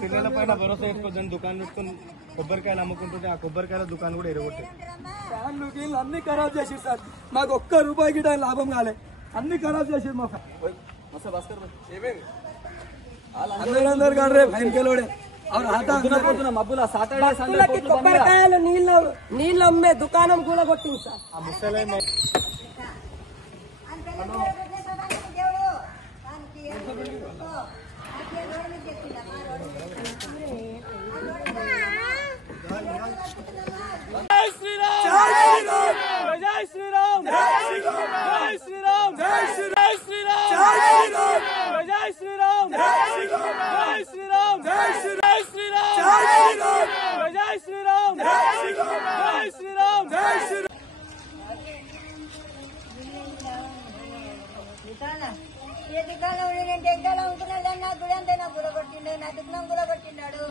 పిల్లల పైన భరోసా వేసుకోవద్దని దుకాణం పెట్టుకుని కొబ్బరికాయలు అమ్ముకుంటుంటే ఆ కొబ్బరికాయల దుకాణం కూడా ఎరగొట్టారు. ఫ్యాన్లు గీళ్ళు అన్ని ఖరాబ్ చేసి సార్, మాకు ఒక్క రూపాయి గిట్ట లాభం కాలే, అన్ని ఖరాబ్ చేసి మా అందరూ కాదు రే ఫైన్ కెలోడే మబ్బుల సాటర్డే సండే కొబ్బరికాయలు నీళ్ళు అమ్మే దుకాణం కూడా కొట్టింది సార్. ఆ ముసలి జై శ్రీరామ్ జై శ్రీరామ్ జై శ్రీరామ్ జై శ్రీరామ్ జై శ్రీరామ్ జై శ్రీరామ్ జై శ్రీరామ్ జై శ్రీరామ్ జై శ్రీరామ్ జై శ్రీరామ్ జై శ్రీరామ్ జై శ్రీరామ్ జై శ్రీరామ్ ఏ దుకాణం నేను ఎగ్గాలో ఉంటున్నాడు నా గుడి అంతా నా గుడ కొట్టిండు, నా దుకాణం కూడా కొట్టిండాడు.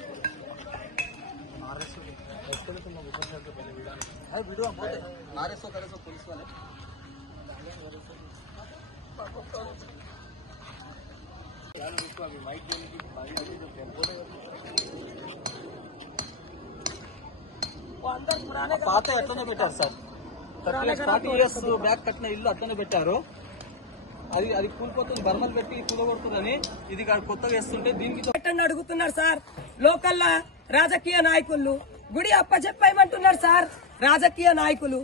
పాత అట్లనే పెట్టారు సార్, 40 years బ్యాక్ కట్టిన ఇల్లు అట్లనే పెట్టారు. అది కూలిపోతుంది, బర్మలు పెట్టి కూలగొడుతుందని ఇది కొత్తగా వేస్తుంటే దీనికి అడుగుతున్నారు సార్. లోకల్ రాజకీయ నాయకులు గుడి అప్పచెప్పేయమంటున్నారు సార్. రాజకీయ నాయకులు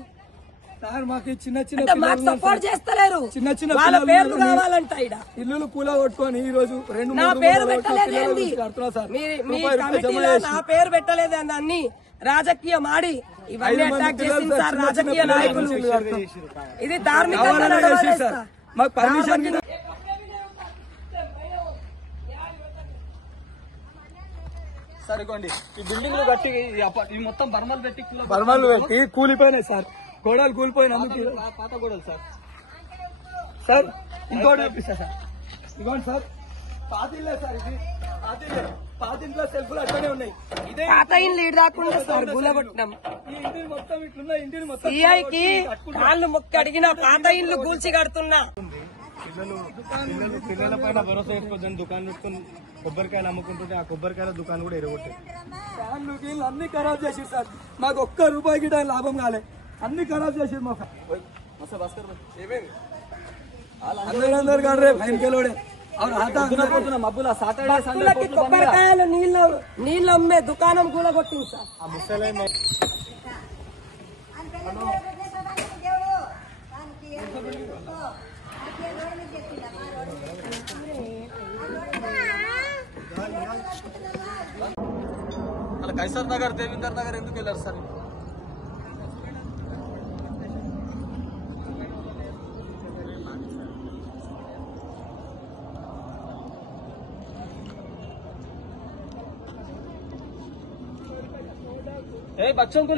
సార్ మాకు చిన్న చిన్న మాకు సపోర్ట్ చేస్తలేరు, చిన్న చిన్న వాళ్ళ పేర్లు కావాలంట. ఇల్లు కూల కొట్టుకొని ఈ రోజు నా పేరు పెట్టలేదు, మీ కమిటీలో నా పేరు పెట్టలేదు అన్ని రాజకీయ మాడి ఇవన్నీ అటాక్ చేసింది సార్ రాజకీయ నాయకులు. ఇది ధార్మిక మాకు పర్మిషన్ సరిగోండి. ఈ బిల్డింగ్ కట్టి ఈ మొత్తం బర్మలు పెట్టి కూలిపోయినాయి సార్, గోడలు కూలిపోయినందుకు పాత గోడలు సార్. సార్ ఇంకోటి చూపిస్తా సార్, ఇదిగోండి సార్ పాతిల్లే సార్, ఇది పాతింట్లో సెల్ఫ్లు అట్లనే ఉన్నాయి. ఇదే పాత ఇల్లు ఇటు దాకుండా సార్ కూలగొట్టినాం. ఈ ఇంటిని మొత్తం ఇట్లున్నాయి, ఇంటిని మొత్తం సిఐకి కాళ్ళు మొక్క అడిగిన పాత ఇల్లు కూల్చి కడుతున్నా. పిల్లల పైన భరోసా వేసుకోవద్దని దుకాణం పెట్టుకుని కొబ్బరికాయలు అమ్ముకుంటుంటే ఆ కొబ్బరికాయల దుకాణం కూడా ఎరగొట్టారు. ఫ్యాన్లు గీళ్ళు అన్ని ఖరాబ్ చేసి సార్, మాకు ఒక్క రూపాయి గిట్ట లాభం కాలే, అన్ని ఖరాబ్ చేసి మా అందరూ కాదు రే ఫైన్ కెలోడే మబ్బుల సాటర్డే సండే కొబ్బరికాయలు నీళ్ళు అమ్మే దుకాణం కూడా కొట్టింది సార్. ఆ ముసలి అలా కైసర్ నగర్ దేవేందర్ నగర్ ఎందుకు వెళ్ళారు సార్? बच्चों को